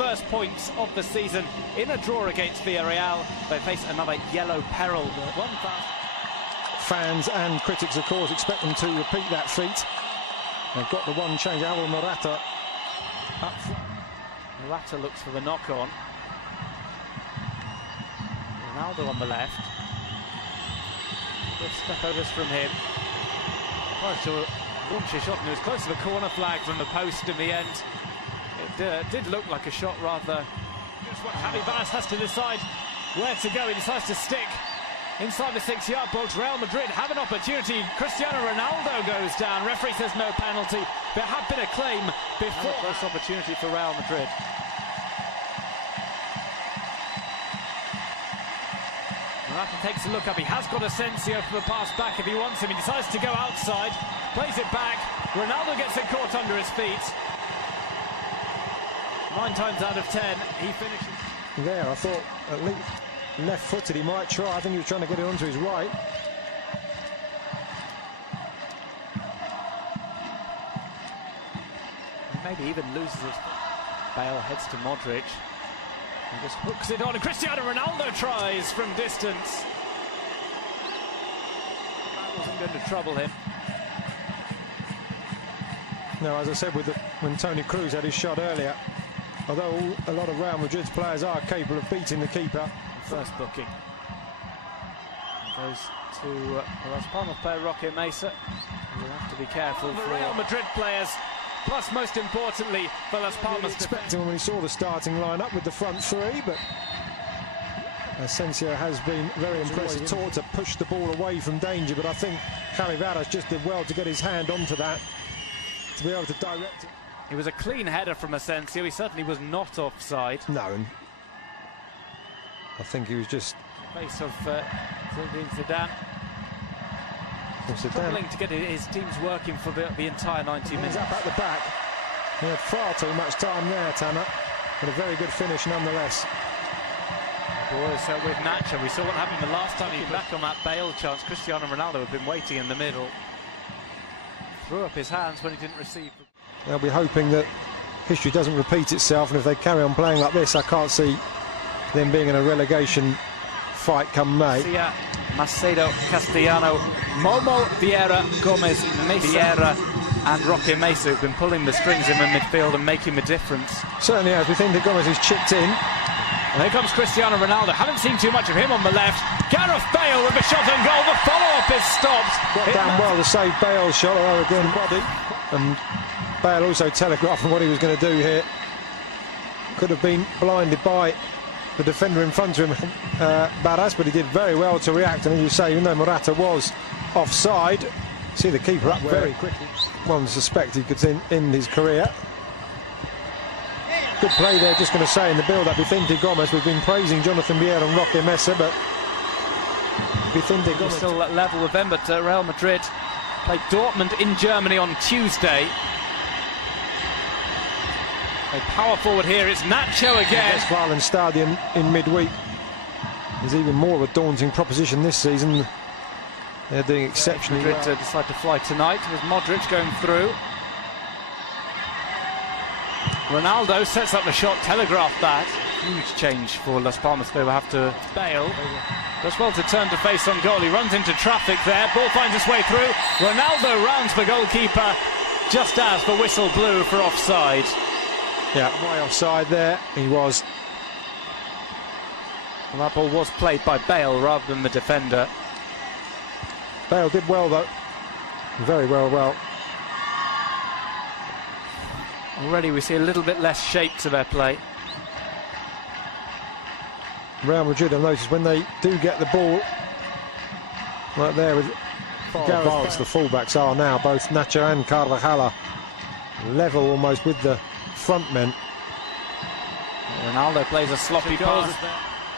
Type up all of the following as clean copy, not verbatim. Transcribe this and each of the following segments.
first points of the season in a draw against Villarreal. They face another yellow peril. Fans and critics, of course, expect them to repeat that feat. They've got the one change. Alvaro Morata up front. Morata looks for the knock-on. Ronaldo on the left. Good step overs from him. Tries to launch a shot and it was close to the corner flag from the post in the end. It did look like a shot rather. Just what Javi Varas has to decide where to go. He decides to stick inside the 6-yard box. Real Madrid have an opportunity. Cristiano Ronaldo goes down. Referee says no penalty. There had been a claim before. A close opportunity for Real Madrid. Morata takes a look up. He has got Asensio for the pass back if he wants him. He decides to go outside. Plays it back. Ronaldo gets it caught under his feet. 9 times out of 10, he finishes. There, I thought at least left-footed he might try. I think he was trying to get it onto his right. Maybe even loses his foot. Bale heads to Modric. He just hooks it on, and Cristiano Ronaldo tries from distance. That wasn't going to trouble him. No, as I said, when Toni Kroos had his shot earlier, although a lot of Real Madrid's players are capable of beating the keeper. First booking goes to Las Palmas player Roque Mesa. We'll have to be careful for Real Madrid players. Plus, most importantly, for Las Palmas. Expecting when he saw the starting lineup with the front three, but Asensio has been very impressive. Taught to push the ball away from danger, but I think Javi Varas just did well to get his hand onto that, to be able to direct it. It was a clean header from Asensio. He certainly was not offside. No, and I think he was just face of Zinedine Zidane. Struggling to get his teams working for the entire 90 minutes. Up at the back. He had far too much time there, Tanner, but a very good finish nonetheless. Boys, with Nacho, we saw what happened the last time he came back on that Bale chance. Cristiano Ronaldo had been waiting in the middle. Threw up his hands when he didn't receive. They'll be hoping that history doesn't repeat itself, and if they carry on playing like this, I can't see them being in a relegation fight come May. Macedo, Castellano, Momo, Vieira, Gomez, Vieira and Roque Mesa have been pulling the strings in the midfield and making the difference. Certainly has. We think that Gomez is chipped in. And here comes Cristiano Ronaldo. Haven't seen too much of him on the left. Gareth Bale with a shot on goal. The follow-up is stopped. Got down well to save Bale's shot, although again body. And Bale also telegraphing what he was going to do here. Could have been blinded by the defender in front of him, Varas, but he did very well to react. And as you say, even though Morata was offside, see the keeper up very quickly. One suspect he could end his career. Good play there, just going to say in the build-up, Vicente Gomez. We've been praising Jonathan Vieira and Roque Mesa, but Vicente Gomez still at level with them. But Real Madrid played Dortmund in Germany on Tuesday. A power forward here, it's Nacho again. Westfalen Stadion in midweek is even more of a daunting proposition this season. They're doing exceptionally well. Madrid decide to fly tonight with Modric going through. Ronaldo sets up the shot, telegraphed that. Huge change for Las Palmas. They will have to. Bale does well to turn to face on goal. He runs into traffic there. Ball finds its way through. Ronaldo rounds the goalkeeper just as the whistle blew for offside. Yeah, way offside there. He was. Well, that ball was played by Bale rather than the defender. Bale did well though. Very well. Already we see a little bit less shape to their play. Real Madrid, I've noticed when they do get the ball, right there with Gareth, the fullbacks are now, both Nacho and Carvajal, level almost with the front men. Ronaldo plays a sloppy pass.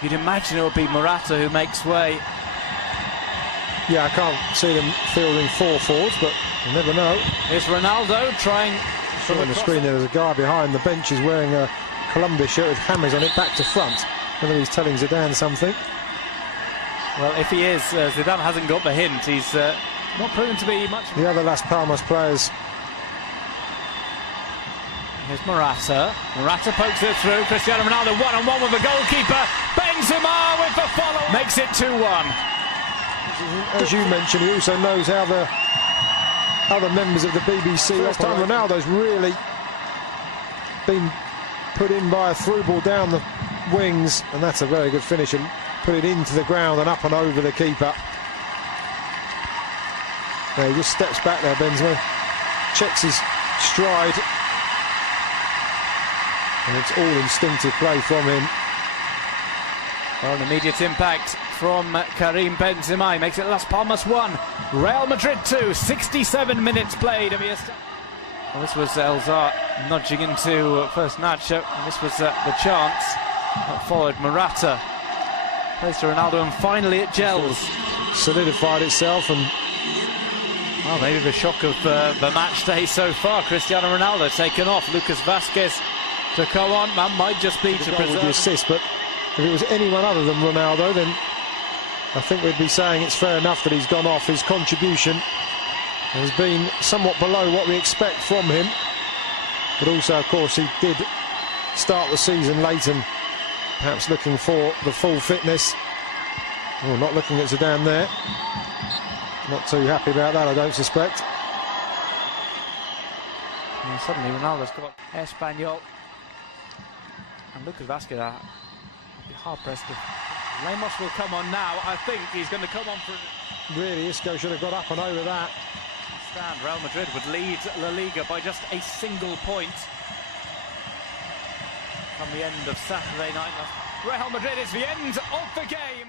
You'd imagine it would be Morata who makes way. Yeah, I can't see them fielding 4 forwards, but you never know. Here's Ronaldo trying. On the screen there's a guy behind the bench is wearing a Columbia shirt with hammers on it back to front. Whether he's telling Zidane something. Well, if he is, Zidane hasn't got the hint. He's not proven to be much. The other Las Palmas players. Here's Morata. Morata pokes it through. Cristiano Ronaldo one-on-one with the goalkeeper. Benzema with the follow. Makes it 2-1. As you mentioned, he also knows how the other members of the BBC. First time Ronaldo's really been put in by a through ball down the wings, and that's a very good finish, and put it into the ground and up and over the keeper. Now he just steps back there, Benzema, checks his stride, and it's all instinctive play from him. Well, an immediate impact from Karim Benzema. He makes it Las Palmas 1, Real Madrid 2, 67 minutes played. Well, this was Elzar nudging into first Nacho, and this was the chance that followed Morata. Plays to Ronaldo, and finally it gels. Solidified itself, and well, maybe the shock of the match day so far. Cristiano Ronaldo taken off. Lucas Vazquez to come on. That might just be to preserve the assist, but if it was anyone other than Ronaldo, then I think we'd be saying it's fair enough that he's gone off. His contribution has been somewhat below what we expect from him, but also, of course, he did start the season late and perhaps looking for the full fitness. Oh, not looking at Zidane there. Not too happy about that, I don't suspect. And suddenly Ronaldo's got Espanyol, and Lucas Vazquez are hard-pressed. Ramos will come on now. I think he's going to come on for... Really, Isco should have got up and over that. Stand. Real Madrid would lead La Liga by just a single point from the end of Saturday night. Real Madrid is the end of the game.